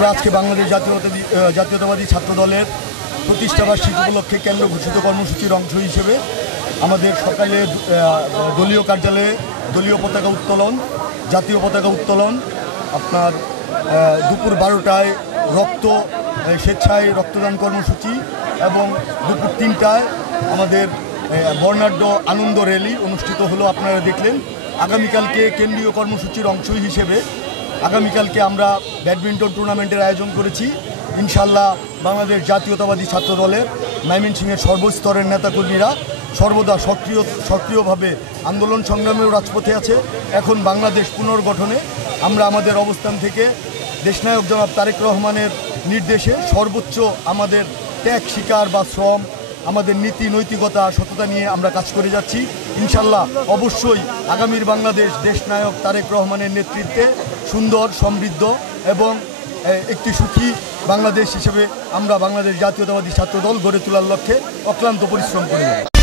আমরা আজকে বাংলাদেশ জাতীয়তাবাদী ছাত্র দলের প্রতিষ্ঠাবার্ষিকী উপলক্ষে কেন্দ্র ঘোষিত কর্মসূচির অংশ হিসেবে আমাদের সকালে দলীয় কার্যালয়ে দলীয় পতাকা উত্তোলন, জাতীয় পতাকা উত্তোলন, আপনার দুপুর 12টায় স্বেচ্ছায় রক্তদান কর্মসূচি এবং দুপুর 3টায় আমাদের বর্ণাঢ্য আনন্দ র্যালি অনুষ্ঠিত হলো। আপনারা দেখলেন। আগামীকালকে কেন্দ্রীয় কর্মসূচির অংশ হিসেবে আগামীকালকে আমরা ব্যাডমিন্টন টুর্নামেন্টের আয়োজন করেছি। ইনশাল্লাহ বাংলাদেশ জাতীয়তাবাদী ছাত্র দলের ময়মনসিংহের সর্বস্তরের নেতাকর্মীরা সর্বদা সক্রিয়ভাবে আন্দোলন সংগ্রামেও রাজপথে আছে। এখন বাংলাদেশ পুনর্গঠনে আমরা আমাদের অবস্থান থেকে দেশনায়ক জনাব তারেক রহমানের নির্দেশে সর্বোচ্চ আমাদের ত্যাগ স্বীকার বা শ্রম, আমাদের নীতি নৈতিকতা সততা নিয়ে আমরা কাজ করে যাচ্ছি। ইনশাল্লাহ অবশ্যই আগামীর বাংলাদেশ দেশনায়ক তারেক রহমানের নেতৃত্বে সুন্দর, সমৃদ্ধ এবং একটি সুখী বাংলাদেশ হিসেবে আমরা বাংলাদেশ জাতীয়তাবাদী ছাত্র দল গড়ে তোলার লক্ষ্যে অক্লান্ত পরিশ্রম করে যাব।